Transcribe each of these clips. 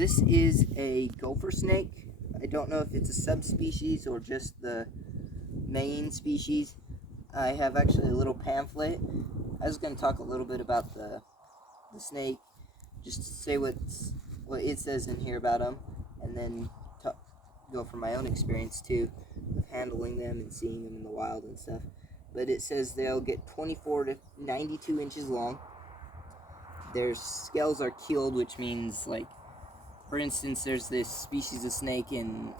this is a gopher snake. I don't know if it's a subspecies or just the main species. I have actually a little pamphlet. I was going to talk a little bit about the snake, just to say what it says in here about them, and then go from my own experience too, of handling them and seeing them in the wild and stuff. But it says they'll get 24 to 92 inches long. Their scales are keeled, which means, like, for instance, there's this species of snake in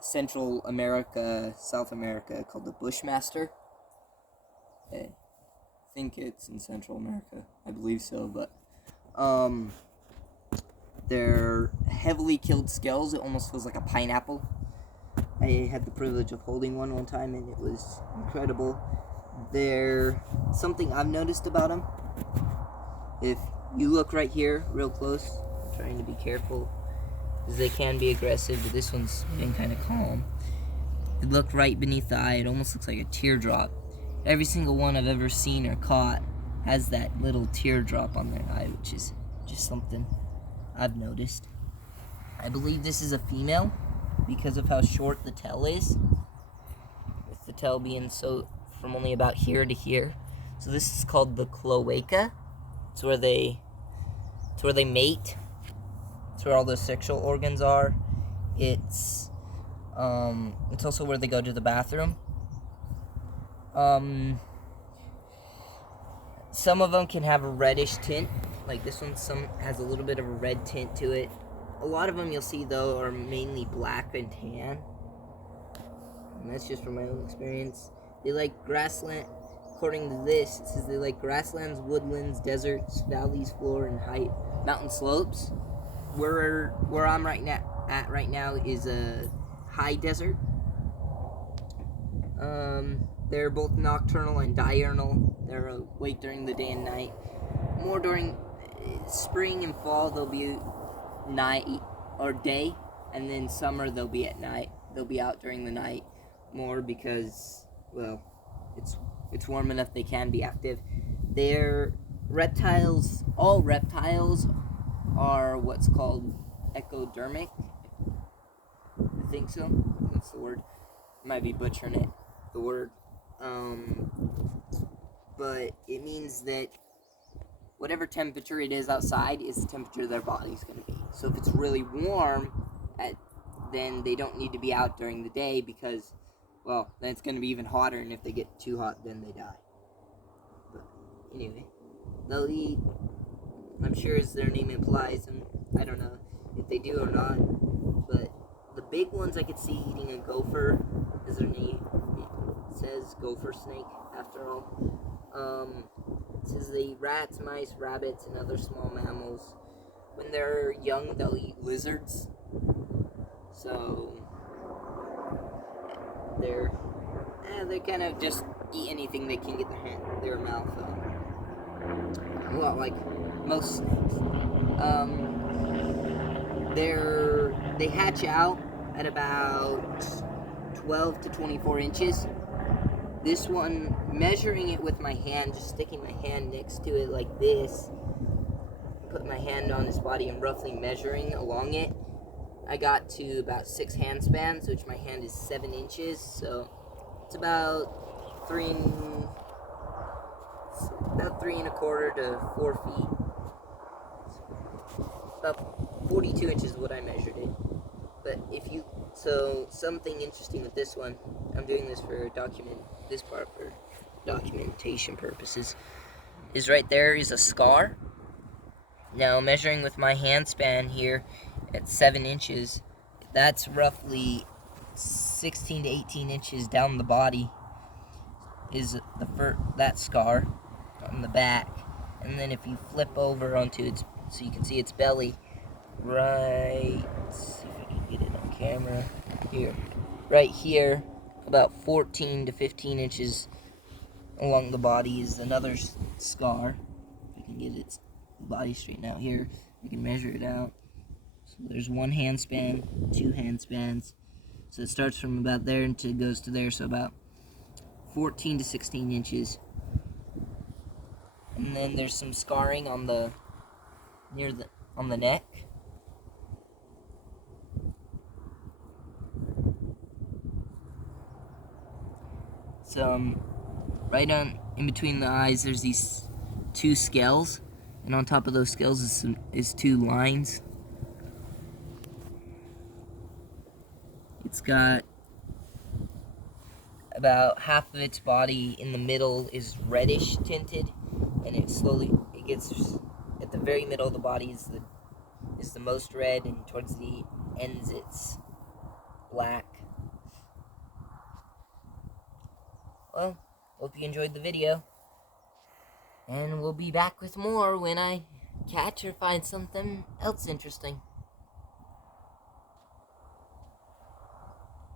Central America, South America, called the Bushmaster. I think it's in Central America. I believe so, but they're heavily keeled scales. It almost feels like a pineapple. I had the privilege of holding one time, and it was incredible. They're something I've noticed about them. If you look right here, real close, I'm trying to be careful, because they can be aggressive, but this one's been kind of calm. If you look right beneath the eye, it almost looks like a teardrop. Every single one I've ever seen or caught has that little teardrop on their eye, which is just something I've noticed. I believe this is a female because of how short the tail is, with the tail being so from only about here to here. So this is called the cloaca. It's where they mate. It's where all the sexual organs are. It's also where they go to the bathroom. Some of them can have a reddish tint, like this one. Some has a little bit of a red tint to it. A lot of them you'll see though are mainly black and tan, and that's just from my own experience. They like grassland. According to this, it says they like grasslands, woodlands, deserts, valleys, floor, and height, mountain slopes. Where I'm right now is a high desert. They're both nocturnal and diurnal. They're awake during the day and night. More during spring and fall, they'll be night or day, and then summer they'll be at night. They'll be out during the night more because, well, it's warm enough they can be active. They're reptiles. All reptiles are what's called ectodermic. I think so. That's the word. Might be butchering it, the word. But it means that whatever temperature it is outside is the temperature their body's going to be. So if it's really warm, then they don't need to be out during the day because, well, then it's going to be even hotter, and if they get too hot, then they die. But anyway, they'll eat, I'm sure as their name implies, and I don't know if they do or not, but the big ones I could see eating a gopher, as their name says, Gophersnake, after all. It says they eat rats, mice, rabbits, and other small mammals. When they're young, they'll eat lizards. So they're kind of just eat anything they can get their mouth on. A lot like most snakes. They hatch out at about 12 to 24 inches. This one, measuring it with my hand, just sticking my hand next to it like this, put my hand on his body and roughly measuring along it, I got to about 6 hand spans, which my hand is 7 inches, so it's about 3 and a quarter to 4 feet. About 42 inches is what I measured it. But something interesting with this one, I'm doing this for documentation purposes, is right there is a scar. Now, measuring with my hand span here at 7 inches, that's roughly 16 to 18 inches down the body is that scar on the back. And then if you flip over onto its, so you can see its belly, right, let's see if I can get it on camera, here, right here, about 14 to 15 inches along the body is another scar. If you can get its body straightened out here, you can measure it out. So there's 1 hand span, 2 hand spans. So it starts from about there until it goes to there, so about 14 to 16 inches. And then there's some scarring on the neck. So, right on in between the eyes, there's these two scales, and on top of those scales is two lines. It's got about half of its body in the middle is reddish tinted, and it gets at the very middle of the body is the most red, and towards the ends it's black. Well, hope you enjoyed the video, and we'll be back with more when I catch or find something else interesting.